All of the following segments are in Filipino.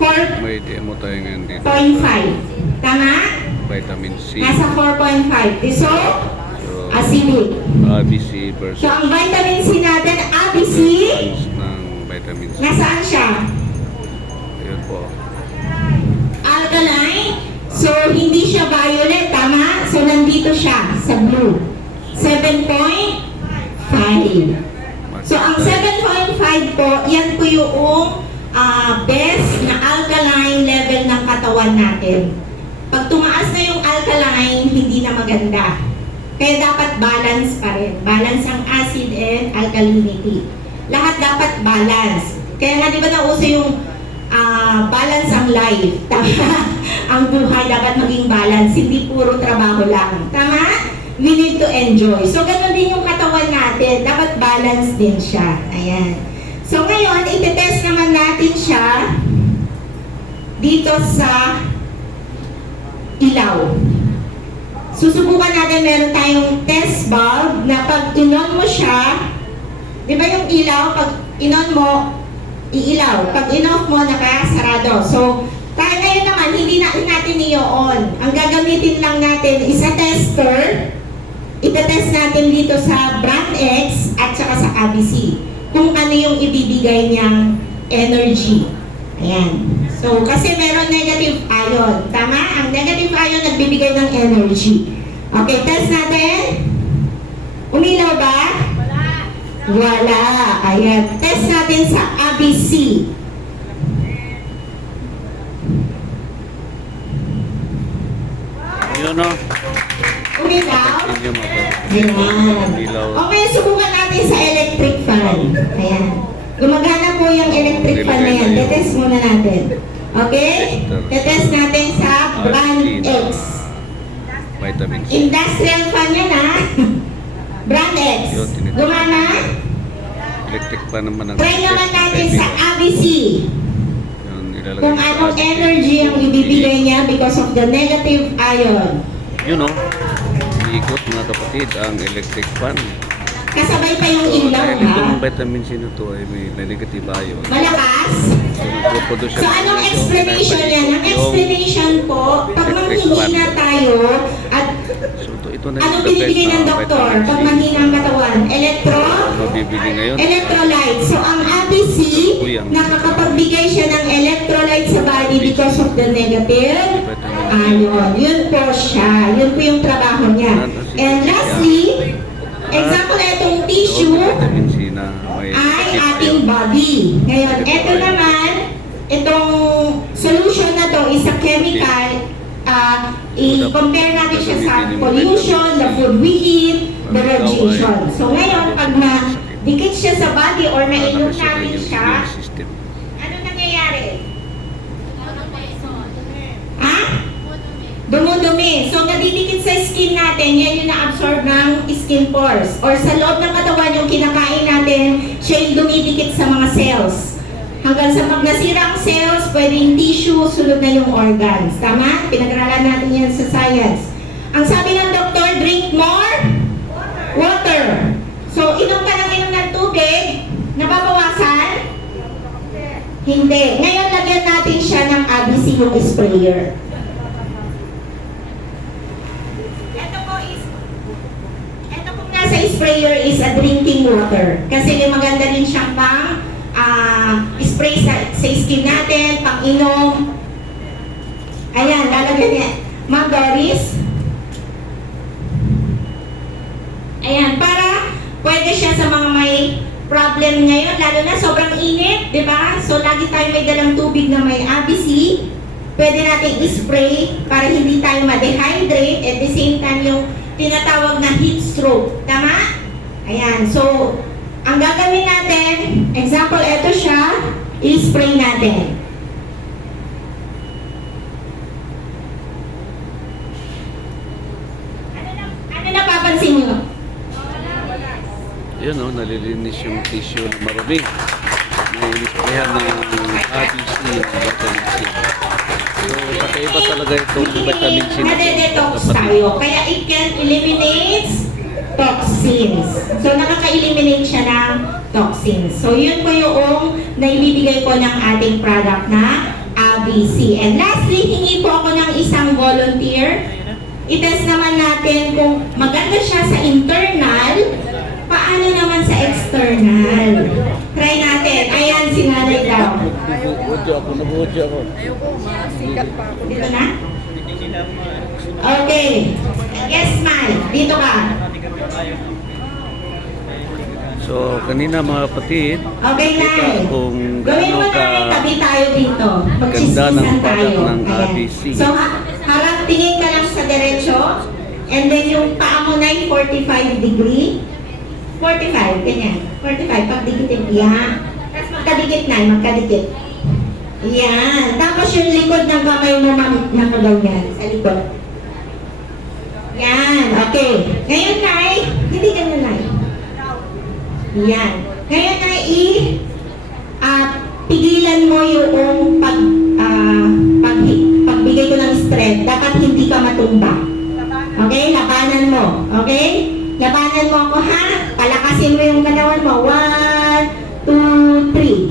May demo tayo ngayon dito. 4.5. Tama? Vitamin C. Nasa 4.5. So, So, acidic. ABC versus So, ang vitamin C natin, ABC, ng vitamin C. nasaan siya? Ayun po. Alkaline. So, hindi siya violet, tama? So, nandito siya sa blue. 7.5. So, ang 7.5 po, yan po yung best na alkaline level ng katawan natin. Pag tumaas na yung alkaline, hindi na maganda. Kaya dapat balance pa rin. Balance ang acid and alkalinity. Lahat dapat balance. Kaya nga di ba nauso yung balance ang life. Tama? Ang buhay dapat maging balance. Hindi puro trabaho lang. Tama? We need to enjoy. So, ganun din yung katawan natin. Dapat balance din siya. Ayan. So, ngayon, itetest naman natin siya dito sa ilaw. Susubukan natin, meron tayong test bulb na pag inon mo siya, di ba yung ilaw, pag inon mo, iilaw. Pag in-off mo, nakasarado. So, tayo ngayon naman, hindi natin i-on. Ang gagamitin lang natin is a tester. Itetest natin dito sa brand X at saka sa ABC kung ano yung ibibigay niyang energy. Ayan. So, kasi meron negative ion. Tama? Ang negative ion nagbibigay ng energy. Okay, test natin. Umilaw ba? Wala. Wala. Ayan. Test natin sa ABC. Ayun o. Umilaw? Yun mo po. Ayan. Ilaw. Okay, subukan natin sa electric fan. Ayan. Gumagana po yung electric fan na yan. Tetest muna natin. Okay? Tetest natin sa brand X. Vitamin C. Industrial fan yan ha. Brand X. Gumana? Electric pa naman ang Try naman natin sa ABC. Yun, ilalagay Kung sa anong ABC. energy ang ibibigay niya because of the negative ion. Yun o. Iikot mga kapatid ang electric fan. Kasabay pa yung ilaw Dahil ha. itong vitamin C na to ay may negative ion. Malakas? So, nagpo-produce siya So, ng anong ion, explanation yan? Ang yung explanation po, pag manghihina tayo, at So, ito na anong yung the best binibigay ng na doktor vitamin C. pag manghina ang katawan? Mabibili ngayon. Electrolyte. So, ang ABC, nakakapagbigay siya ng electrolyte sa body because of the negative ion. Yun po siya. Yun po yung trabaho niya. And lastly, example na itong tissue, Vitamin C na may ay negative ating ion. body. Ngayon, ito naman, itong solution na to is a chemical. I-compare natin siya sa pollution, the food we eat, the radiation. So ngayon, pag na-dikit siya sa body or nainom natin siya, ano nangyayari? Ha? Dumudumi. So, nadidikit sa skin natin, yan yung na-absorb ng skin pores. Or sa loob ng katawan, yung kinakain natin, siya yung dumidikit sa mga cells. Hanggang sa pag nasira ang cells, pwedeng tissue, sunod na yung organs. Tama? Pinag-aralan natin yan sa science. Ang sabi ng doktor, drink more water. So, inom ka ng tubig, nababawasan? Hindi. Ngayon, lagyan natin siya ng ABC yung sprayer. Ito pong nasa sprayer is a drinking water. Kasi maganda rin siyang pang spray sa skin natin, pang inom. Ayan, lalagyan niya. Ma'am Doris. Ayan, para pwede siya sa mga may problem ngayon, lalo na sobrang init, di ba? So, lagi tayo may dalang tubig na may ABC. Pwede natin i-spray para hindi tayo ma-dehydrate at the same time yung tinatawag na heat stroke. Tama? Ayan. So, ang gagawin natin, example, ito siya, i-spray natin. Ano napapansin nyo? Yun o, nalilinis yung tissue na marumi. May isprayan ng ABC na vitamin C. So, kakaiba talaga itong vitamin C na Nade-detox tayo. Kaya it can eliminate toxins. So, nakaka-eliminate siya ng toxins. So, yun po yung naibibigay ko ng ating product na ABC. And lastly, hingi po ako ng isang volunteer. I-test naman natin kung maganda siya sa internal, paano naman sa external. Try natin. Ayan, si nanay daw. Nag-audio ako. Ayoko, masikat pa ako. Dito na? Okay. Yes, Mal. Dito ka. So, kanina mga kapatid, Okay, kita Nay. kung Gawin mo gaano ka na tabi tayo dito. ganda ng Magchismisan product tayo. ng Ayan. ABC. So, harap tingin ka lang sa derecho. And then yung paa mo na 45 degree. 45, ganyan. 45, pagdikitin. Yan. Tapos magkadikit na, magkadikit. Yan. Tapos yung likod ng kamay mo nakaganyan sa likod. Yan. Okay. Ngayon, Nay, hindi ganyan, Nay. Yan. Ngayon, Nay, pigilan mo yung pagbigay ko ng strength. Dapat hindi ka matumba. Okay? Labanan mo. Okay? Labanan mo ako, ha? Palakasin mo yung ganawan mo. 1, 2, 3.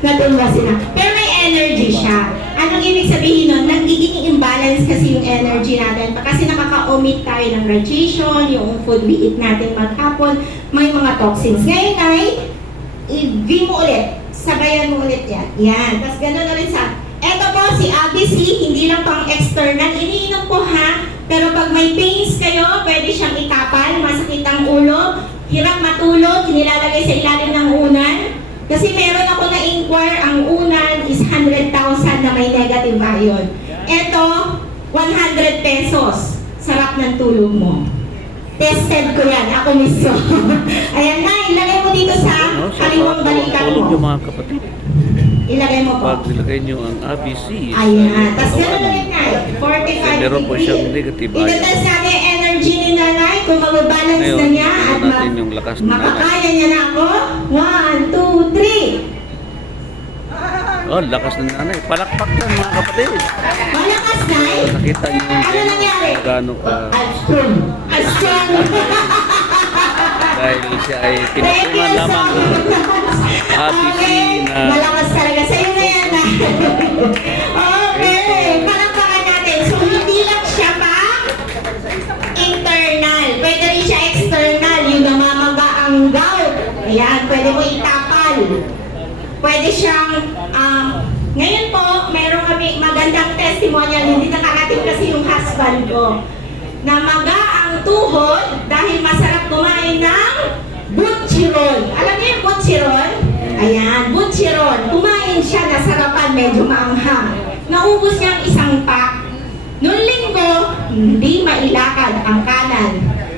Natumba sila. Pero may energy siya. Anong ibig sabihin nun? Nagiging imbalance kasi yung energy natin. Kasi nakaka-omit tayo ng radiation, yung food we eat natin maghapon, may mga toxins. Ngayon ay, i-V mo ulit. Sabayan mo ulit yan. Yan. Tapos gano'n na rin sa... Eto po, si ABC, hindi lang pang external. Iniinom po, ha? Pero pag may pains kayo, pwede siyang itapal, masakit ang ulo, hirap matulog, nilalagay sa ilalim ng unan. Kasi meron ako na-inquire, ang unan is 100,000 na may negative ion. Ito, 100 pesos. Sarap ng tulog mo. Tested ko yan, ako mismo. Ayan na, ilagay mo dito sa kaliwang balikat tulog yung mo. mga kapatid. Ilagay mo po. Pag nilagay nyo ang ABC, Ayan. Tapos gano'n ulit na, 45 meron po degree. siyang negative ion. Itatest natin yung energy ni nanay, kung mababalance Ngayon, na niya at tingnan natin yung lakas ng nanay. makakaya niya na ako. 1, 2, 3. Oh, lakas ng nanay. Palakpak yan mga kapatid. Malakas na eh. Nakita nyo yung Ano nangyari? gaano ka I'm strong. I'm strong. dahil siya ay Thank you pinatunan so lamang ng ABC na Malakas talaga. Sa'yo na yan. Okay. Palakpakan natin. So, hindi lang siya pa internal. Pwede rin siya external. Yung namamaga ang gout. Ayan. Pwede mo itapal. Pwede siyang, ngayon po, meron kami magandang testimonial. Hindi nakarating kasi yung husband ko. Namaga ang tuhod dahil masarap kumain ng butchiron. Alam niyo yung butchiron? Ayan, butchiron. Kumain siya, nasarapan, medyo maanghang. Naubos niya ang isang pack. Noong linggo, hindi mailakad ang kanan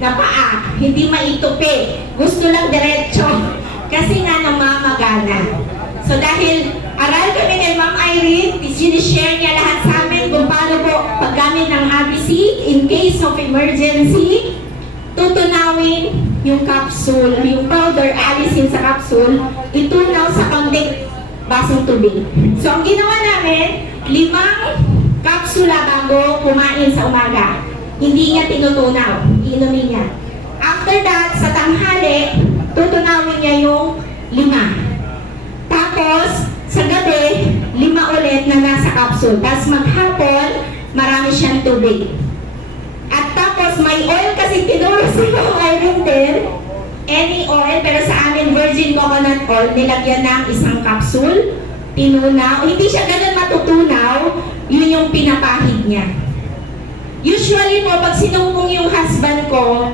na paa, hindi maitupi. Gusto lang diretso. Kasi nga namamagana. So dahil aral kami kay Ma'am Irene, sinishare niya lahat sa amin kung paano po paggamit ng ABC in case of emergency, tutunawin yung capsule, yung powder, alisin sa capsule, itunaw sa konting basong tubig. So ang ginawa namin, 5 kapsula bago kumain sa umaga. Hindi niya tinutunaw, iinumin niya. After that, sa tanghali, tutunawin niya yung 5. Tapos, sa gabi, 5 ulit na nasa capsule. Tapos maghapon, marami siyang tubig. At tapos, may oil kasi tinuro sa mga iron din. Any oil, pero sa amin, virgin coconut oil, nilagyan ng isang capsule, tinunaw. Hindi siya ganun matutunaw, yun yung pinapahid niya. Usually po, pag sinumbong yung husband ko,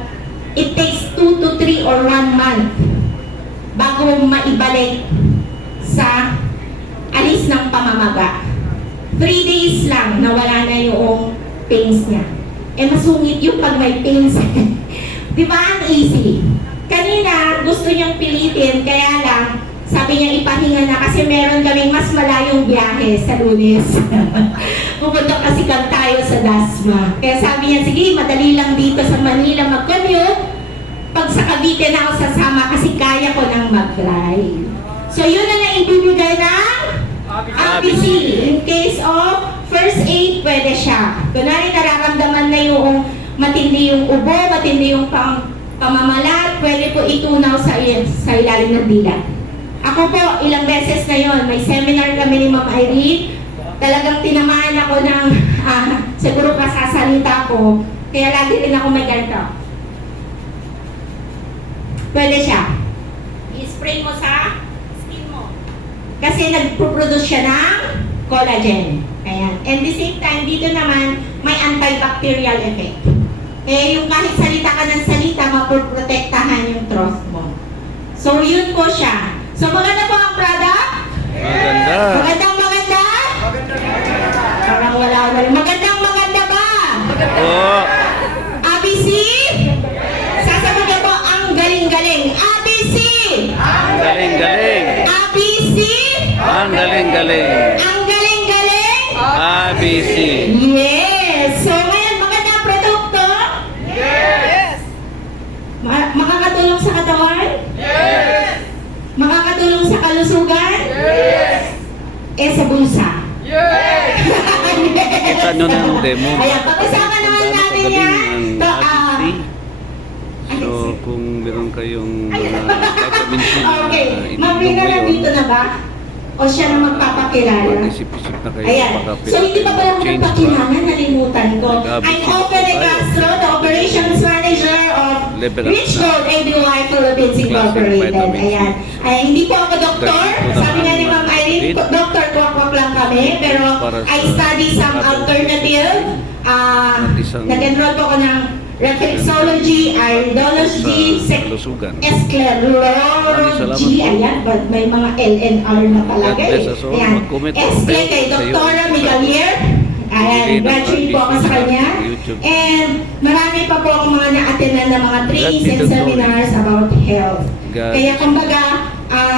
it takes 2 to 3 or 1 month bago maibalik sa alis ng pamamaga. 3 days lang nawala na yung pains niya. Eh masungit yung pag may pains. Di ba ang easy? Kanina gusto niyang pilitin, kaya lang sabi niya ipahinga na kasi meron kaming mas malayong biyahe sa Lunes. Pupunta kasi kang tayo sa Dasma. Kaya sabi niya, sige madali lang dito sa Manila mag-commute. Pag sa Cavite na ako sasama kasi kaya ko nang mag-drive. So yun na naibibigay ng ABC. In case of first aid, pwede siya. Kunwari nararamdaman na yung matindi yung ubo, matindi yung pamamalat, pwede po itunaw sa ilalim ng dila. Ako po, ilang beses na yon, may seminar kami ni Ma'am Irene. Talagang tinamaan ako ng, siguro kasasalita ko, kaya lagi rin ako may ganito. Pwede siya. I-spray mo sa skin mo. Kasi nagpo-produce siya ng collagen. Ayan. And the same time, dito naman, may antibacterial effect. Eh, yung kahit salita ka ng salita, mapoprotektahan yung throat mo. So, yun po siya. So, maganda po ang product? Maganda. Magandang maganda? Parang wala. Magandang maganda ba? Oo. ABC? Sasagot niyo po, ang galing-galing. ABC! Ang galing-galing. ABC? Ang galing-galing. Ang galing-galing? ABC. Yes! So, ngayon, magandang produkto? Yes! Makakatulong sa katawan? Makakatulong sa kalusugan? Eh, sa bulsa. Kita nyo na yung demo. Ayan, pag-usapan naman Kung gaano natin kagaling yan. ang To, ABC. So, kung meron kayong vitamin C na okay, Ma'am ininom Rina, ngayon, nandito na ba? O siya na magpapakilala? mag-isip-isip na kayo. Ayan. Baka So, hindi pa pala ako change nagpakilala, nalimutan ko. Nag-ABC I'm pa Opere tayo. Castro, the Operations Manager of Level up Rich na. Gold AB Life Philippines Classic Incorporated. vitamin C. Ayan. Ay, hindi po ako doktor. Dito Sabi nga ni naman, Ma'am Irene, ma'am. doktor kwak-kwak lang kami. Pero Para sa I study some adult alternative. At isang Nag-enroll po ako ng reflexology, iridology, kalusugan. esclerology. Ayan, but may mga LNR na talaga God bless eh. us all. Ayan. Mag-comment po Escle kayo kay sa iyo. Dr. Migalier. Ayan, Bigay ng graduate po ako sa RTC kanya. YouTube. And marami pa po akong mga na-attendan na mga trainings and Gratitude, seminars about health. God. Kaya kumbaga,